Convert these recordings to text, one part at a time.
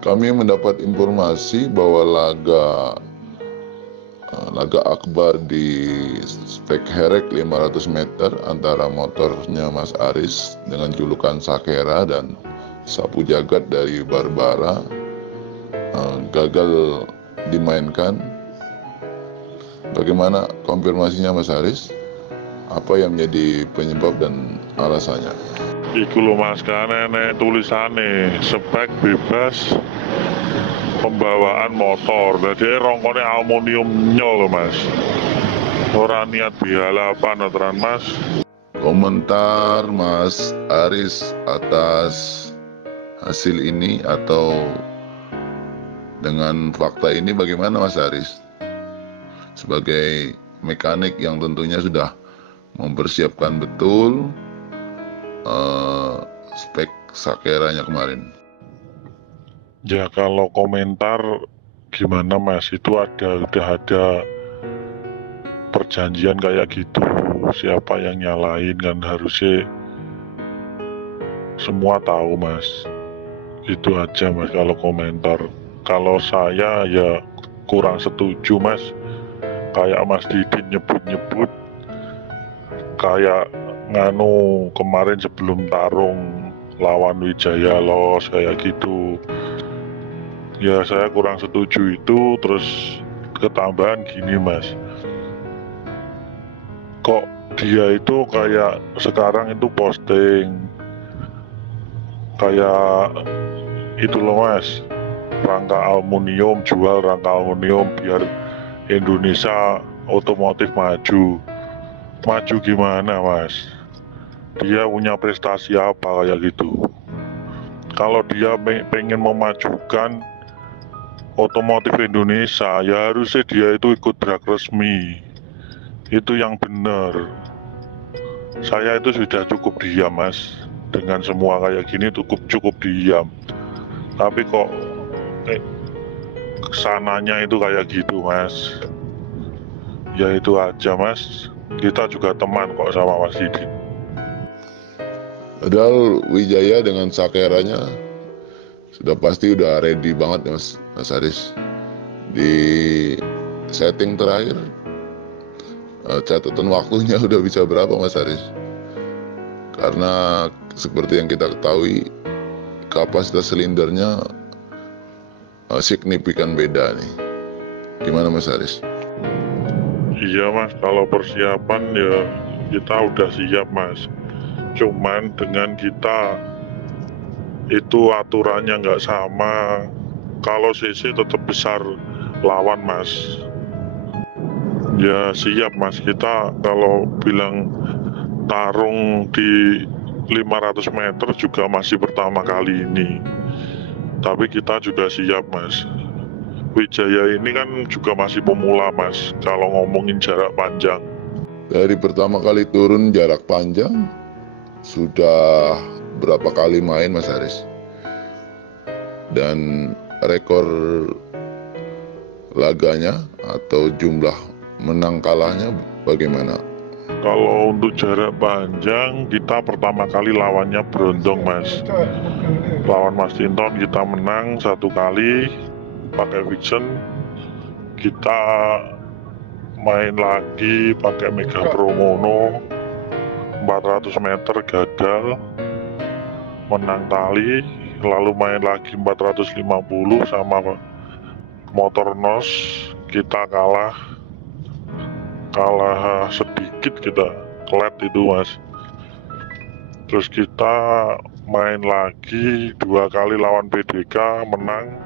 Kami mendapat informasi bahwa laga akbar di spek Herek 500 meter antara motornya Mas Aris dengan julukan Sakera dan sapu jagat dari Barbara gagal dimainkan. Bagaimana konfirmasinya Mas Aris? Apa yang menjadi penyebab dan alasannya? Iku lho Mas, kan enek tulisane spek bebas pembawaan motor. Jadi rongkone aluminium nyol lho Mas. Ora niat balapan aturan Mas. Komentar Mas Aris atas hasil ini atau dengan fakta ini bagaimana Mas Aris? Sebagai mekanik yang tentunya sudah mempersiapkan betul spek Sakeranya kemarin. Ya kalau komentar gimana Mas, itu udah ada perjanjian kayak gitu. Siapa yang nyalain kan harusnya semua tahu Mas. Itu aja Mas kalau komentar. Kalau saya ya kurang setuju Mas. Kayak Mas Didin nyebut-nyebut kayak nganu kemarin sebelum tarung lawan Wijaya Los kayak gitu. Ya saya kurang setuju itu. Terus ketambahan gini Mas, kok dia itu kayak sekarang itu posting kayak itu loh Mas, rangka aluminium, jual rangka aluminium biar Indonesia otomotif maju. Maju gimana Mas? Dia punya prestasi apa kayak gitu? Kalau dia pengen memajukan otomotif Indonesia, ya harusnya dia itu ikut drag resmi. Itu yang benar. Saya itu sudah cukup diam Mas. Dengan semua kayak gini cukup diam. Tapi kok kesananya itu kayak gitu Mas. Ya itu aja Mas. Kita juga teman kok sama Mas Didi. Padahal Wijaya dengan Sakeranya sudah pasti udah ready banget Mas Aris. Di setting terakhir catatan waktunya udah bisa berapa Mas Aris? Karena seperti yang kita ketahui kapasitas silindernya signifikan beda nih. Gimana Mas Aris? Iya Mas, kalau persiapan ya kita udah siap Mas. Cuman dengan kita itu aturannya nggak sama. Kalau CC tetap besar lawan Mas. Ya siap Mas, kita kalau bilang tarung di 500 meter juga masih pertama kali ini. Tapi kita juga siap Mas. Wijaya ini kan juga masih pemula Mas, kalau ngomongin jarak panjang. Dari pertama kali turun jarak panjang sudah berapa kali main Mas Aris? Dan rekor laganya atau jumlah menang kalahnya bagaimana? Kalau untuk jarak panjang kita pertama kali lawannya Brondong Mas. Lawan Mas Tinton kita menang 1 kali pakai Vision. Kita main lagi pakai Mega Promono 400 meter gagal, menang tali. Lalu main lagi 450 sama motor NOS, kita kalah sedikit, kita kelet itu Mas. Terus kita main lagi 2 kali lawan PDK, menang.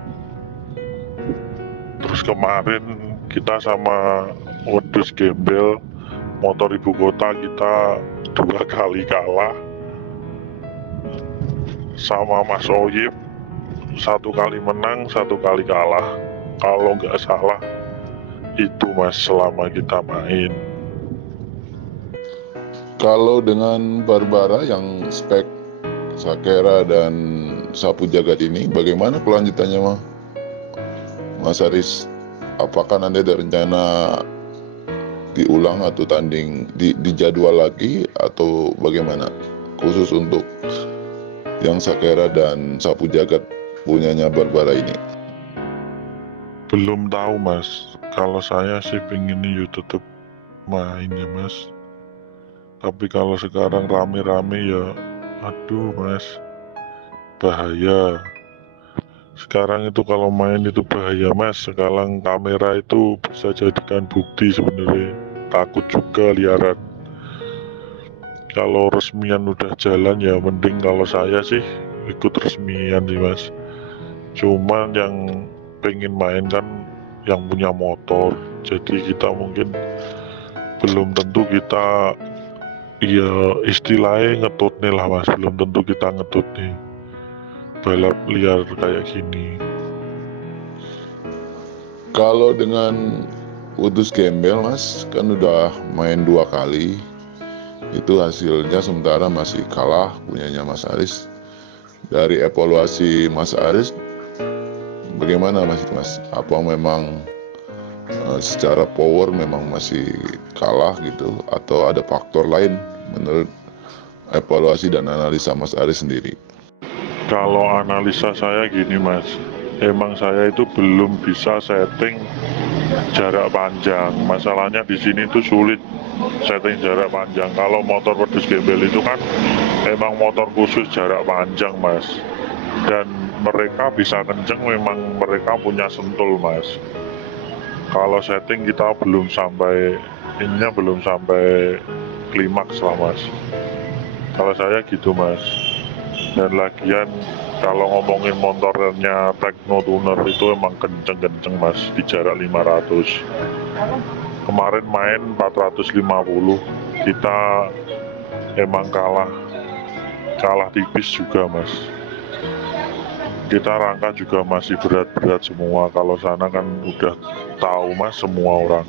Terus kemarin kita sama Wedus Gembel motor ibu kota, kita 2 kali kalah. Sama Mas Oyip 1 kali menang, 1 kali kalah. Kalau nggak salah itu Mas selama kita main. Kalau dengan Barbara yang spek Sakera dan sapu jagat ini bagaimana kelanjutannya Mas Aris? Apakah nanti ada rencana diulang atau tanding di jadwal lagi atau bagaimana? Khusus untuk yang Sakera dan sapu jagat punyanya Barbara ini? Belum tahu mas, kalau saya sih pengennya ya tetep main ya mas. Tapi kalau sekarang rame-rame ya, aduh mas, bahaya. Sekarang itu kalau main itu bahaya mas. Sekarang kamera itu bisa jadikan bukti sebenarnya. Takut juga liaran. Kalau resmian udah jalan ya mending kalau saya sih ikut resmian sih mas. Cuman yang pengen main kan yang punya motor. Jadi kita mungkin belum tentu kita, ya istilahnya ngetut nih lah mas. Belum tentu kita ngetut nih balap liar kayak gini. Kalau dengan putus gembel mas, kan udah main 2 kali. Itu hasilnya sementara masih kalah punyanya Mas Aris. Dari evaluasi Mas Aris, bagaimana mas? Apa memang secara power memang masih kalah gitu, atau ada faktor lain menurut evaluasi dan analisa Mas Aris sendiri? Kalau analisa saya gini mas, emang saya itu belum bisa setting jarak panjang. Masalahnya di sini tuh sulit setting jarak panjang. Kalau motor wedus gembel itu kan emang motor khusus jarak panjang mas. Dan mereka bisa kenceng, memang mereka punya sentul mas. Kalau setting kita belum sampai, ininya belum sampai klimaks lah mas. Kalau saya gitu mas. Dan lagian kalau ngomongin motornya Tekno Tuner itu emang kenceng-kenceng mas, di jarak 500. Kemarin main 450, kita emang kalah tipis juga mas. Kita rangka juga masih berat-berat semua. Kalau sana kan udah tahu mas semua orang.